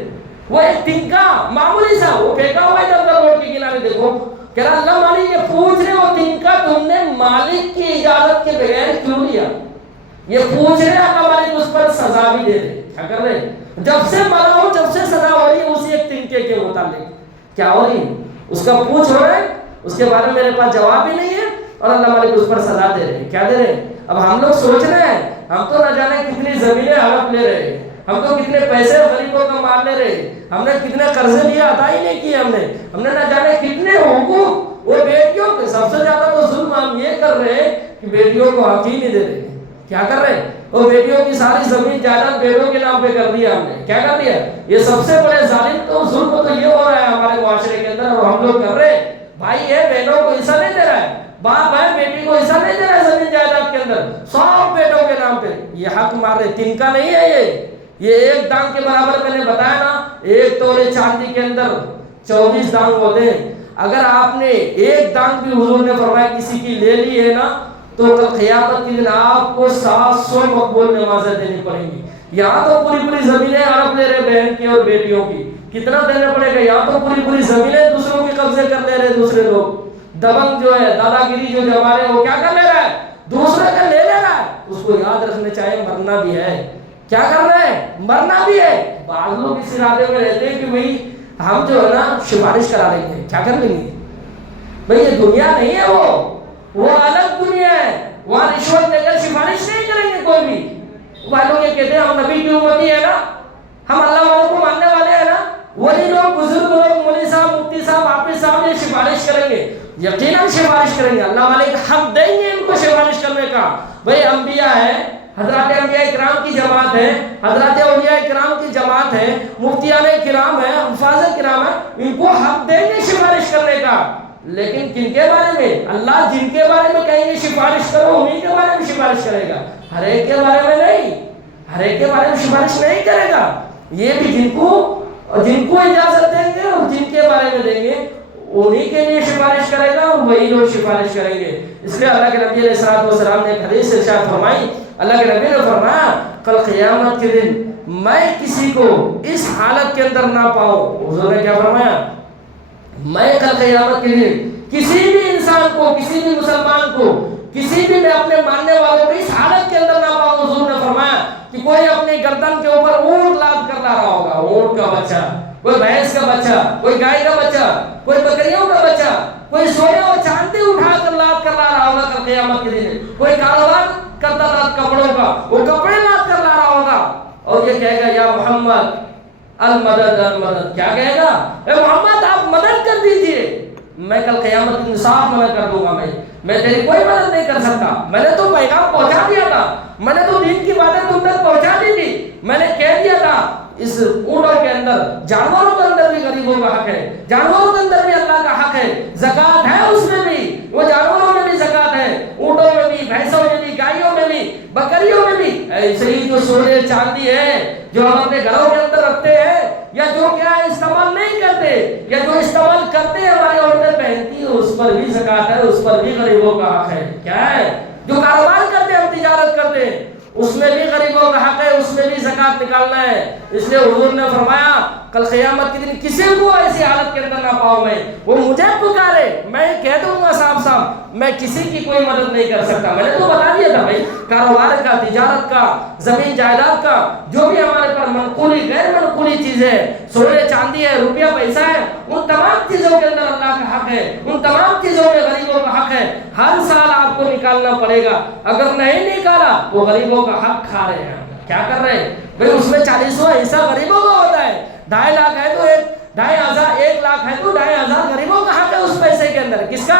وہ ایک تنکا معمولی سا وہ پھینکا ہوا ہے ادھر روڈ کے کنارے، دیکھو کہ اللہ مالک یہ پوچھ رہے ہو تنکا تم نے مالک کی اجازت کے بغیر کیوں لیا؟ یہ پوچھ رہے اللہ مالک اس پر سزا بھی دے رہے۔ کیا کر رہے؟ جب سے مرا ہو جب سے سزا ہو رہی ہے اسی ایک تنکے کے متعلق کیا ہو رہی ہے، اس کا پوچھ ہو رہا ہے، اس کے بارے میں میرے پاس جواب ہی نہیں ہے اور اللہ مالک اس پر سزا دے رہے ہیں۔ کیا دے رہے ہیں؟ اب ہم لوگ سوچ رہے ہیں ہم تو نہ جانے کتنی زمینیں ہڑپ لے رہے ہیں، ہم تو کتنے پیسے غریبوں کا مار لے رہے، ہم نے کتنے قرضے لیے ادا ہی نہیں کیے، ہم نے نہ جانے کتنے حقوق وہ بیٹیوں کے، سب سے زیادہ تو ظلم ہم یہ کر رہے ہیں کہ بیٹیوں کو حق ہی نہیں دے رہے۔ کیا کر رہے ہیں؟ وہ بیٹیوں کی ساری زمین جائیداد بیٹوں کے نام پہ کر دیا ہم نے۔ کیا کر دیا؟ یہ سب سے بڑے ظالم تو ظلم تو یہ ہو رہا ہے ہمارے معاشرے کے اندر، اور ہم لوگ کر رہے ہیں۔ بھائی ہے بہنوں کو حصہ نہیں دے رہا ہے، باپ ہے بیٹی کو حصہ نہیں دے رہا ہے زمین جائیداد کے اندر، سب بیٹوں کے نام پہ یہ حق مار رہے۔ تنکا نہیں ہے یہ ایک دانگ کے برابر میں نے بتایا نا، ایک تولے چاندی کے اندر 24 دانگ ہوتے ہیں۔ اگر آپ نے ایک دانگ بھی حضور نے فرمایا کسی کی لے لی ہے نا تو کل قیامت کے دن آپ کو 700 مقبول نمازیں دینی پڑیں گی۔ یہاں تو پوری زمینیں ہڑپ لے رہے بہن کی اور بیٹیوں کی، کتنا دینا پڑے گا؟ یہاں تو پوری زمینیں دوسروں کے قبضے کر لے رہے دوسرے لوگ۔ دبنگ جو ہے، دادا گیری جو جما رہے ہیں، وہ کیا کر لے رہا ہے؟ دوسرے کا لے رہا ہے۔ اس کو یاد رکھنا چاہیے مرنا بھی ہے۔ کیا کر رہے ہیں؟ مرنا بھی ہے۔ بعض لوگ اس ارادے میں رہتے ہیں کہ بھئی ہم جو ہے نا سفارش کرا لیں گے۔ کیا کر لیں گے؟ بھئی یہ دنیا نہیں ہے، وہ الگ دنیا ہے، وہاں رشوت لے کر سفارش نہیں کریں گے کوئی بھی۔ بھائی لوگ یہ کہتے ہیں ہم نبی کی امتی ہے نا، ہم اللہ والوں کو ماننے والے ہیں نا، وہی لوگ بزرگ لوگ مولوی صاحب مفتی صاحب حافظ صاحب یہ سفارش کریں گے، یقیناً سفارش کریں گے، اللہ والے حق دیں گے ان کو سفارش کرنے کا۔ بھئی انبیاء ہے، حضرات انبیاء کرام کی جماعت ہے، حضرات اولیاء کرام کی جماعت ہے، مفتیان کرام ہے، حفاظ کرام ہے، ان کو حق دیں گے سفارش کرنے کا۔ لیکن کن کے بارے میں؟ اللہ جن کے بارے میں کہیں گے سفارش کرو انہیں کے بارے میں سفارش کرے گا، ہر ایک کے بارے میں نہیں، ہر ایک کے بارے میں سفارش نہیں کرے گا۔ یہ بھی جن کو اجازت دیں گے اور جن کے بارے میں دیں گے انہیں کے لیے سفارش کرے گا اور وہی لوگ سفارش کریں گے۔ اس لیے اللہ کے نبی علیہ السلام نے ایک حدیث ارشاد فرمائی، اللہ کے نبی نے فرمایا کل قیامت کے دن میں کسی کو اس حالت کے اندر نہ پاؤں۔ حضور نے کیا فرمایا؟ میں کل قیامت کے دن کسی بھی انسان کو، کسی بھی مسلمان کو، کسی بھی میں اپنے ماننے والوں کو اس حالت کے اندر نہ پاؤں۔ حضور نے فرمایا کہ کوئی اپنی گردن کے اوپر اونٹ لاد کر لا رہا ہوگا، اونٹ کا بچہ، کوئی بھینس کا بچہ، کوئی گائے کا بچہ، کوئی بکریوں کا بچہ، کوئی سونے اور چاندی اٹھا کر لاد کر لا رہا ہوگا کل قیامت کے دن۔ کوئی کاروبار کرتا تھا کپڑوں کا، وہ کپڑے لاد کر لا رہا ہوگا اور یہ کہے گا یا محمد المدد المدد۔ کیا کہے گا؟ اے محمد آپ مدد کر دیجئے، میں کل قیامت کی انصاف منع کر دوں گا، میں تیری کوئی مدد نہیں کر سکتا، میں نے تو پیغام پہنچا دیا تھا، میں نے تو دین کی باتیں تم تک پہنچا دی تھی، میں نے کہہ دیا تھا اس اونٹوں کے اندر، جانوروں کے اندر بھی غریبوں کا حق ہے، جانوروں کے اندر بھی اللہ کا حق ہے، زکوٰۃ ہے اس میں بھی، وہ جانوروں میں بھی زکوٰۃ ہے، اونٹوں میں بھی، بھینسوں میں بھی، گائیوں میں بھی، بکریوں میں بھی۔ ایسے ہی جو سونے چاندی ہے جو ہم اپنے گھروں کے اندر رکھتے ہیں یا جو کیا استعمال نہیں کرتے یا جو استعمال کرتے ہیں ہماری عورتیں پہنتی ہیں، اس پر بھی زکوٰۃ ہے، اس پر بھی غریبوں کا حق ہے۔ کیا ہے؟ جو کاروبار کرتے ہیں، ہم تجارت کرتے ہیں، اس میں بھی غریبوں کا حق ہے، اس میں بھی زکوٰۃ نکالنا ہے۔ اس لیے حضور نے فرمایا کل قیامت کے دن کسی کو ایسی حالت کے اندر نہ پاؤں میں، وہ مجھے پکارے میں کہہ دوں گا صاحب میں کسی کی کوئی مدد نہیں کر سکتا۔ میں نے تو بتا دیا نا بھائی، کاروبار کا، تجارت کا، زمین جائیداد کا، جو بھی ہمارے پر منقولی غیر منقولی چیزیں، سونے چاندی ہے، روپیہ پیسہ ہے، ان تمام چیزوں کے اندر اللہ کا حق ہے، ان تمام چیزوں میں غریبوں کا حق ہے. ہر سال آپ کو نکالنا پڑے گا. اگر نہیں نکالا تو غریبوں کا حق کھا رہے ہیں. کیا کر رہے ہیں بھائی؟ اس میں 40واں حصہ غریبوں کا ہوتا ہے. 2.5 لاکھ ہے تو 1 لاکھ ہے تو 2.5 غریبوں کا حق ہے اس پیسے کے اندر. کس کا؟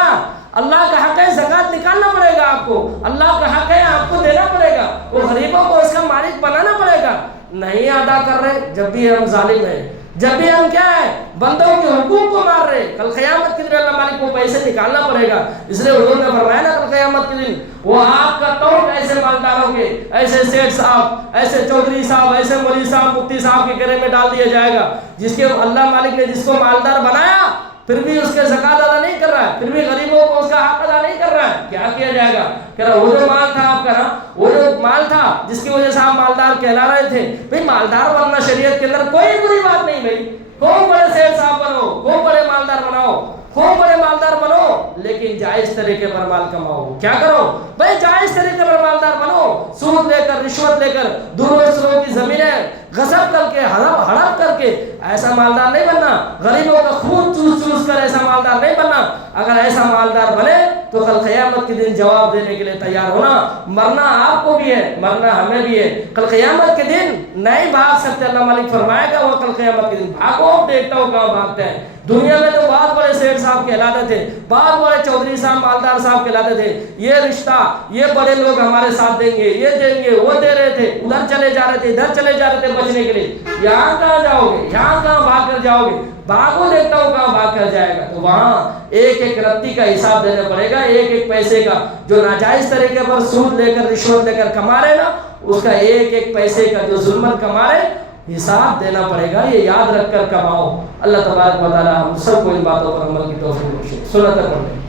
اللہ کا حق ہے. زکوٰۃ نکالنا پڑے گا آپ کو. اللہ کا حق ہے، آپ کو دینا پڑے گا. وہ غریبوں کو اس کا مالک بنانا پڑے گا. نہیں ادا کر رہے، جب بھی ہم ظالم ہیں، جب بھی ہم کیا ہے، بندوں کے حقوق کو مار رہے. کل قیامت کے دن اللہ مالک کو پیسے نکالنا پڑے گا. اس لیے حضور نے فرمایا نا، کل قیامت کے دن وہ آپ کا توڑ ایسے مالداروں کے، ایسے سیٹھ صاحب، ایسے چودھری صاحب، ایسے مولوی صاحب، مفتی صاحب کے گھر میں ڈال دیا جائے گا. جس کے اللہ مالک نے جس کو مالدار بنایا، پھر بھی اس کے زکوٰۃ ادا نہیں کر رہا ہے، پھر بھی غریبوں کو اس کا حق ادا نہیں کر رہا ہے. کیا کیا جائے گا؟ کہہ رہا وہ جو مال تھا آپ کا نا، وہ جو مال تھا جس کی وجہ سے آپ مالدار کہلا رہے تھے، بھئی مالدار بننا شریعت کے اندر کوئی بری بات نہیں. بھائی خوب بڑے سیٹھ صاحب بنو، خوب بڑے مالدار بناؤ، خوب بڑے مالدار بنو، لیکن جائز طریقے پر مال کماؤ. کیا کرو بھائی؟ جائز طریقے پر مالدار بنو. سود لے کر، رشوت لے کر، دوسروں کی زمینیں غصب کر کے، ہڑپ کر کے ایسا مالدار نہیں بننا. غریبوں کا خون چوس چوس کر ایسا مالدار نہیں بننا. اگر ایسا مالدار بنے تو کل قیامت کے دن جواب دینے کے لیے تیار ہونا. مرنا آپ کو بھی ہے، مرنا ہمیں بھی ہے. کل قیامت کے دن نہیں بھاگ سکتے. اللہ مالک فرمائے گا وہ کل قیامت کے دن بھاگو. دیکھتا ہوں کہاں بھاگتے ہیں. دنیا میں تو بہت بڑے سیٹھ صاحب کہلاتے تھے، بہت بڑے چودھری صاحب، مالدار صاحب کہلاتے تھے. یہ رشتہ، یہ بڑے لوگ ہمارے ساتھ دیں گے، یہ دیں گے، وہ دے رہے تھے، ادھر چلے جا رہے تھے، ادھر چلے جا رہے تھے بچنے کے لیے. یہاں کہاں جاؤ گے؟ یہاں کہاں بھاگ کر جاؤ گے؟ بھاگو، دیکھتا ہوں کہاں بھاگ کر جائے گا. تو وہاں ایک ایک رتی کا حساب دینا پڑے گا. ایک ایک پیسے کا جو ناجائز طریقے پر سود لے کر، رشوت لے کر کما رہے نا، اس کا ایک ایک پیسے کا جو ظلمن کما رہے، حساب دینا پڑے گا. یہ یاد رکھ کر کماؤ. اللہ تبارک و تعالی ہم سب کو ان باتوں پر عمل کی توفیق بخشے. سنت پڑھیں.